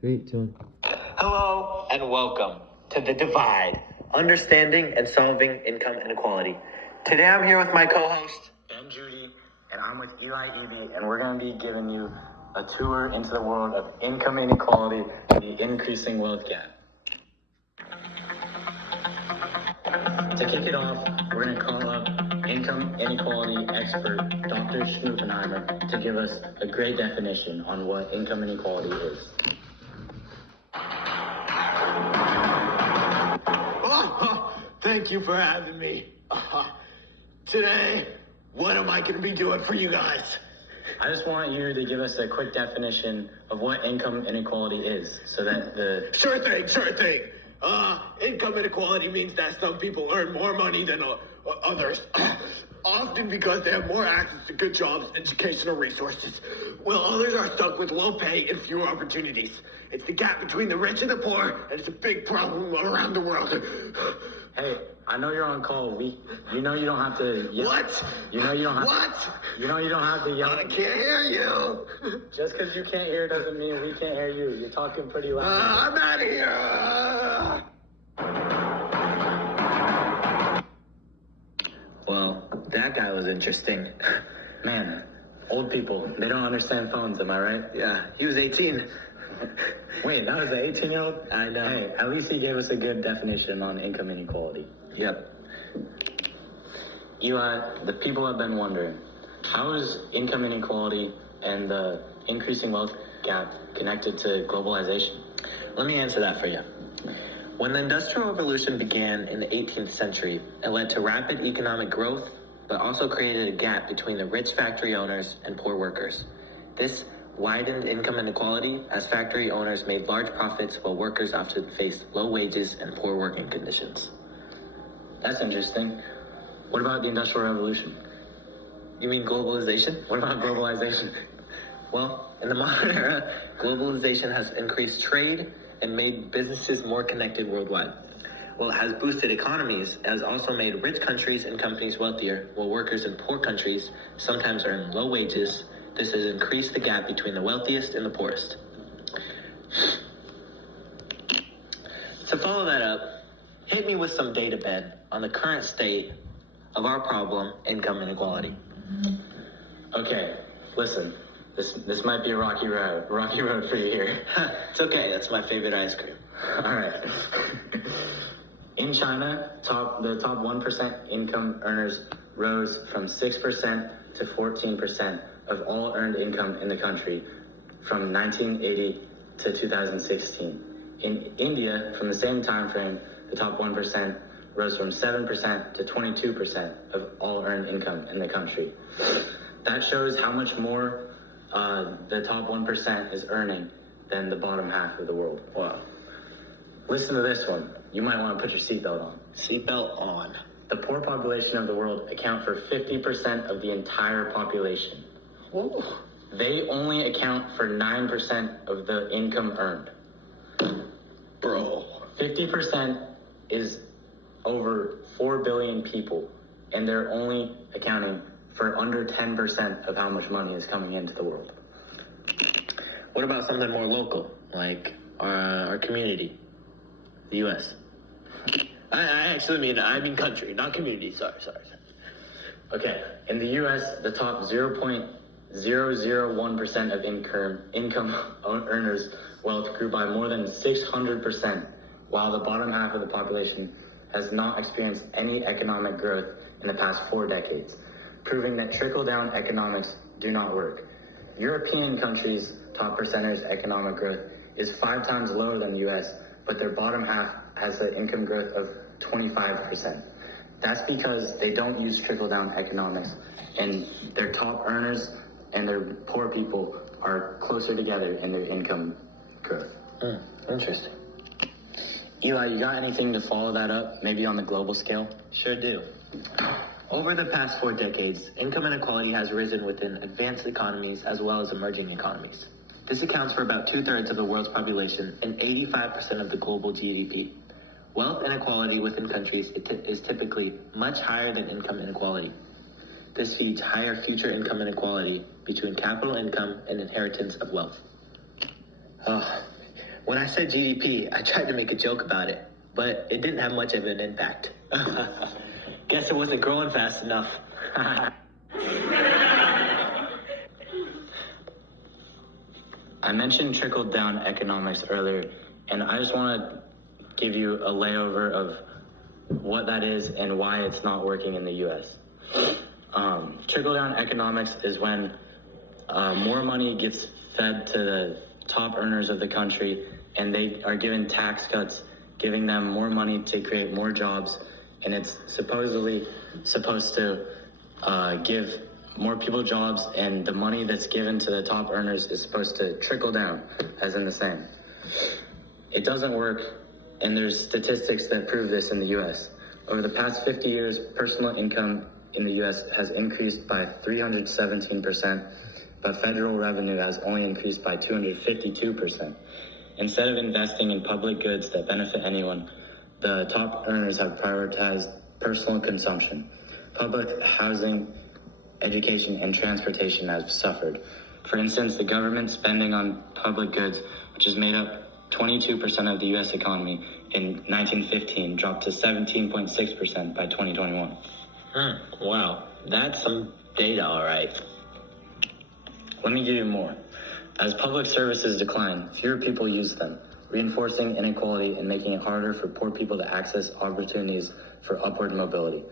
3, 2, 1. Hello and welcome to The Divide, Understanding and Solving Income Inequality. Today I'm here with my co-host, Ben Judy, and I'm with Eli Evie, and we're going to be giving you a tour into the world of income inequality and the increasing wealth gap. To kick it off, we're going to call up income inequality expert Dr. Schmuffenheimer to give us a great definition on what income inequality is. Thank you for having me. Today, what am I going to be doing for you guys? I just want you to give us a quick definition of what income inequality is, so that the... Sure thing. Income inequality means that some people earn more money than others, often because they have more access to good jobs, educational resources, while others are stuck with low pay and fewer opportunities. It's the gap between the rich and the poor, and it's a big problem around the world. Hey, I know you're on call. You know you don't have to yell. What? You know you don't have. What? You know you don't have to yell. I can't hear you. Just because you can't hear doesn't mean we can't hear you. You're talking pretty loud. I'm out of here. well, that guy was interesting. Man, old people, they don't understand phones, am I right? Yeah, he was 18. Wait, that was an 18-year-old? I know. Hey, at least he gave us a good definition on income inequality. Yep. Eli, the people have been wondering, how is income inequality and the increasing wealth gap connected to globalization? Let me answer that for you. When the Industrial Revolution began in the 18th century, it led to rapid economic growth, but also created a gap between the rich factory owners and poor workers. This widened income inequality as factory owners made large profits while workers often faced low wages and poor working conditions. That's interesting. What about the Industrial Revolution? You mean globalization? What about globalization? Well, in the modern era, globalization has increased trade and made businesses more connected worldwide. While it has boosted economies, it has also made rich countries and companies wealthier, while workers in poor countries sometimes earn low wages. This has increased the gap between the wealthiest and the poorest. To follow that up, hit me with some data, Ben, on the current state of our problem, income inequality. Okay, listen, this might be a rocky road for you here. It's okay, that's my favorite ice cream. All right. In China, the top 1% income earners rose from 6% to 14% of all earned income in the country from 1980 to 2016. In India, from the same time frame, the top 1% rose from 7% to 22% of all earned income in the country. That shows how much more the top 1% is earning than the bottom half of the world. Wow. Listen to this one. You might want to put your seatbelt on. Seatbelt on. The poor population of the world account for 50% of the entire population. Whoa. They only account for 9% of the income earned. Bro. 50% is over 4 billion people, and they're only accounting for under 10% of how much money is coming into the world. What about something more local, like our community, the U.S.? I mean country, not community. Sorry. Okay, in the U.S., the top 0.001% of income earners' wealth grew by more than 600%, while the bottom half of the population has not experienced any economic growth in the past 4 decades, proving that trickle-down economics do not work. European countries' top percentage economic growth is 5 times lower than the U.S., but their bottom half has an income growth of 25%. That's because they don't use trickle-down economics, and their top earners and their poor people are closer together in their income growth. Interesting. Eli, you got anything to follow that up, maybe on the global scale? Sure do. Over the past 4 decades, income inequality has risen within advanced economies as well as emerging economies. This accounts for about 2/3 of the world's population and 85% of the global GDP. Wealth inequality within countries is typically much higher than income inequality. This feeds higher future income inequality between capital income and inheritance of wealth. When I said GDP, I tried to make a joke about it, but it didn't have much of an impact. Guess it wasn't growing fast enough. I mentioned trickle-down economics earlier, and I just want to give you a layover of what that is and why it's not working in the U.S. Trickle-down economics is when more money gets fed to the top earners of the country, and they are given tax cuts, giving them more money to create more jobs, and it's supposedly supposed to give more people jobs, and the money that's given to the top earners is supposed to trickle down, as in the saying. It doesn't work, and there's statistics that prove this in the U.S. Over the past 50 years, personal income in the U.S. has increased by 317%, but federal revenue has only increased by 252%. Instead of investing in public goods that benefit anyone, the top earners have prioritized personal consumption. Public housing, education, and transportation have suffered. For instance, the government spending on public goods, which is made up 22% of the U.S. economy in 1915, dropped to 17.6% by 2021. Wow, that's some data, all right. Let me give you more. As public services decline, fewer people use them, reinforcing inequality and making it harder for poor people to access opportunities for upward mobility.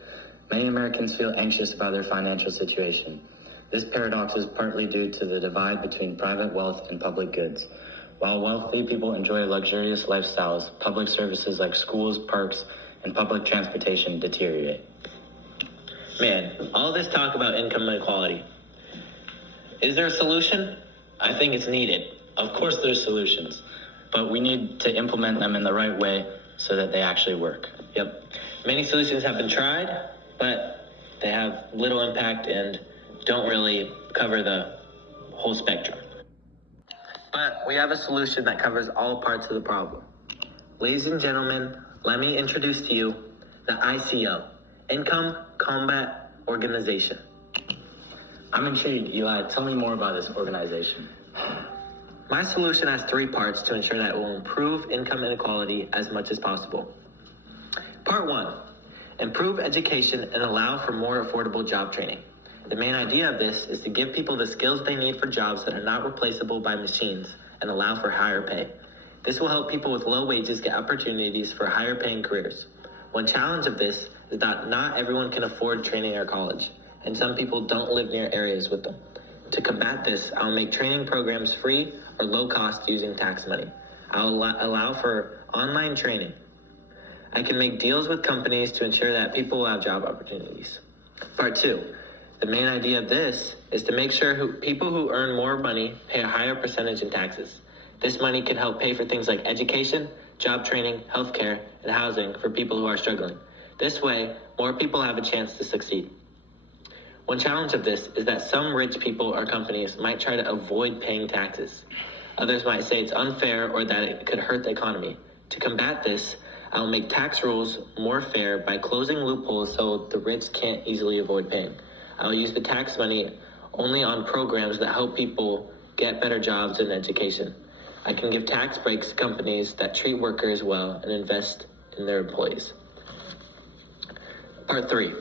Many Americans feel anxious about their financial situation. This paradox is partly due to the divide between private wealth and public goods. While wealthy people enjoy luxurious lifestyles, public services like schools, parks, and public transportation deteriorate. Man, all this talk about income inequality. Is there a solution? I think it's needed. Of course there's solutions, but we need to implement them in the right way so that they actually work. Yep. Many solutions have been tried, but they have little impact and don't really cover the whole spectrum. But we have a solution that covers all parts of the problem. Ladies and gentlemen, let me introduce to you the ICO, Income Combat Organization. I'm intrigued, Eli. Tell me more about this organization. My solution has 3 parts to ensure that it will improve income inequality as much as possible. Part 1, improve education and allow for more affordable job training. The main idea of this is to give people the skills they need for jobs that are not replaceable by machines and allow for higher pay. This will help people with low wages get opportunities for higher paying careers. One challenge of this is that not everyone can afford training or college, and some people don't live near areas with them. To combat this, I'll make training programs free or low cost using tax money. I'll allow for online training. I can make deals with companies to ensure that people will have job opportunities. Part 2. The main idea of this is to make sure people who earn more money pay a higher percentage in taxes. This money can help pay for things like education, job training, healthcare, and housing for people who are struggling. This way, more people have a chance to succeed. One challenge of this is that some rich people or companies might try to avoid paying taxes. Others might say it's unfair or that it could hurt the economy. To combat this, I will make tax rules more fair by closing loopholes so the rich can't easily avoid paying. I will use the tax money only on programs that help people get better jobs and education. I can give tax breaks to companies that treat workers well and invest in their employees. Part 3.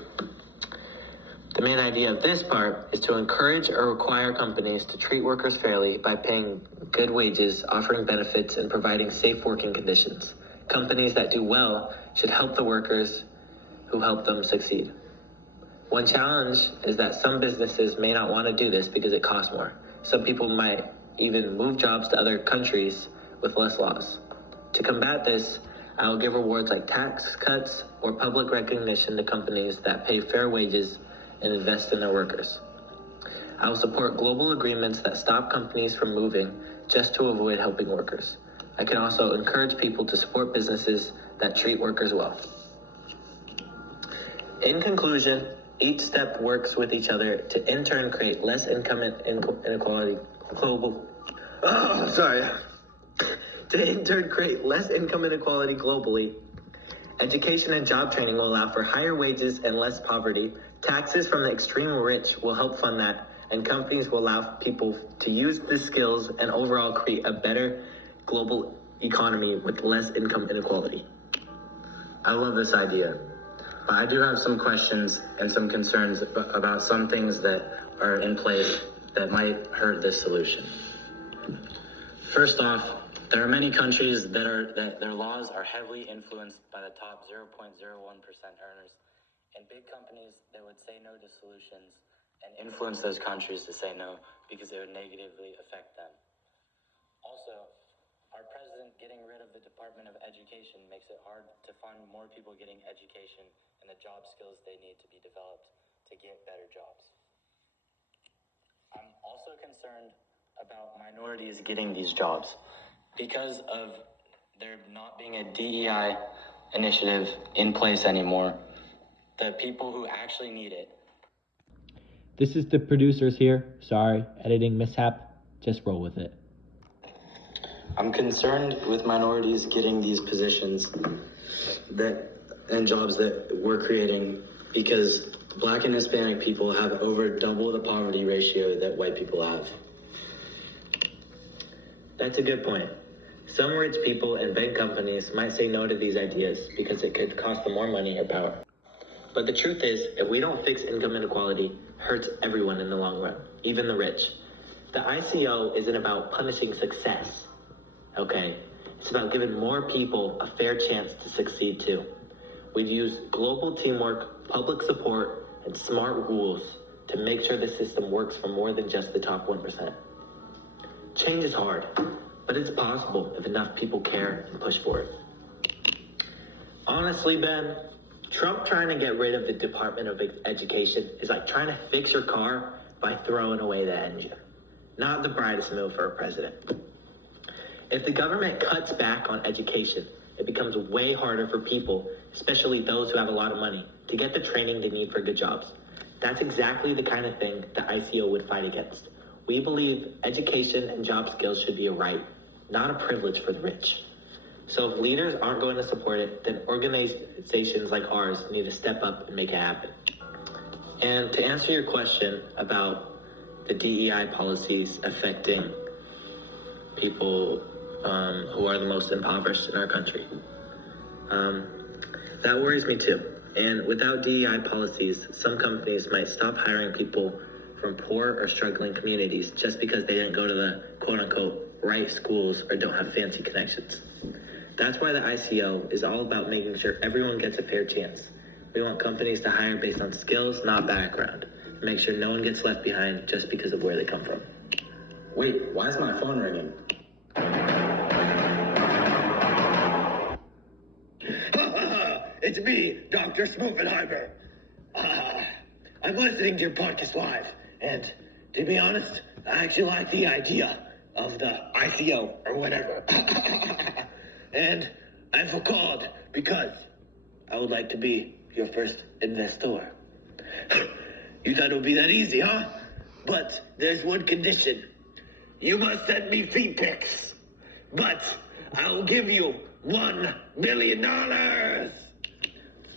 The main idea of this part is to encourage or require companies to treat workers fairly by paying good wages, offering benefits, and providing safe working conditions. Companies that do well should help the workers who help them succeed. One challenge is that some businesses may not want to do this because it costs more. Some people might even move jobs to other countries with less laws. To combat this, I will give rewards like tax cuts or public recognition to companies that pay fair wages and invest in their workers. I will support global agreements that stop companies from moving just to avoid helping workers. I can also encourage people to support businesses that treat workers well. In conclusion, each step works with each other to in turn create less income inequality globally. Education and job training will allow for higher wages and less poverty. Taxes from the extreme rich will help fund that, and companies will allow people to use the skills and overall create a better global economy with less income inequality. I love this idea, but I do have some questions and some concerns about some things that are in place that might hurt this solution. First off, there are many countries that their laws are heavily influenced by the top 0.01% earners, and big companies that would say no to solutions and influence those countries to say no because it would negatively affect them. Also, our president getting rid of the Department of Education makes it hard to fund more people getting education and the job skills they need to be developed to get better jobs. I'm also concerned about minorities getting these jobs because of there not being a DEI initiative in place anymore. The people who actually need it. This is the producers here. Sorry, editing mishap. Just roll with it. I'm concerned with minorities getting these positions and jobs that we're creating because Black and Hispanic people have over double the poverty ratio that white people have. That's a good point. Some rich people and big companies might say no to these ideas because it could cost them more money or power. But the truth is, if we don't fix income inequality, it hurts everyone in the long run, even the rich. The ICO isn't about punishing success, okay? It's about giving more people a fair chance to succeed too. We'd use global teamwork, public support, and smart rules to make sure the system works for more than just the top 1%. Change is hard, but it's possible if enough people care and push for it. Honestly, Ben, Trump trying to get rid of the Department of Education is like trying to fix your car by throwing away the engine. Not the brightest move for a president. If the government cuts back on education, it becomes way harder for people, especially those who have a lot of money, to get the training they need for good jobs. That's exactly the kind of thing the ICO would fight against. We believe education and job skills should be a right, not a privilege for the rich. So if leaders aren't going to support it, then organizations like ours need to step up and make it happen. And to answer your question about the DEI policies affecting people who are the most impoverished in our country, that worries me too. And without DEI policies, some companies might stop hiring people from poor or struggling communities just because they didn't go to the quote-unquote right schools or don't have fancy connections. That's why the ICO is all about making sure everyone gets a fair chance. We want companies to hire based on skills, not background. Make sure no one gets left behind just because of where they come from. Wait, why is my phone ringing? It's me, Dr. Smoovenheimer. I'm listening to your podcast live, and to be honest, I actually like the idea of the ICO or whatever. And I've called because I would like to be your first investor. You thought it would be that easy, huh? But there's one condition. You must send me feed pics. But I will give you $1 million.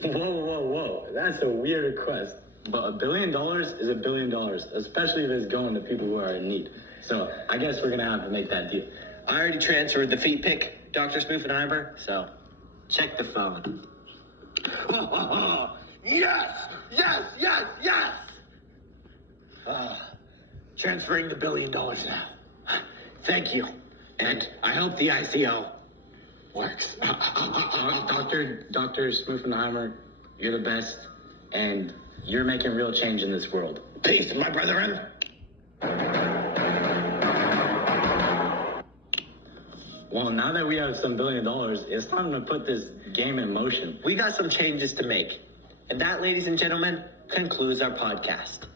Whoa. That's a weird request. But $1 billion is $1 billion, especially if it's going to people who are in need. So I guess we're going to have to make that deal. I already transferred the feet pick, Dr. Smoovenheimer, so check the phone. Yes! Transferring the $1 billion now. Thank you. And I hope the ICO works. Dr. Smoovenheimer, you're the best, and you're making real change in this world. Peace, my brethren. Well, now that we have some $1 billion, it's time to put this game in motion. We got some changes to make. And that, ladies and gentlemen, concludes our podcast.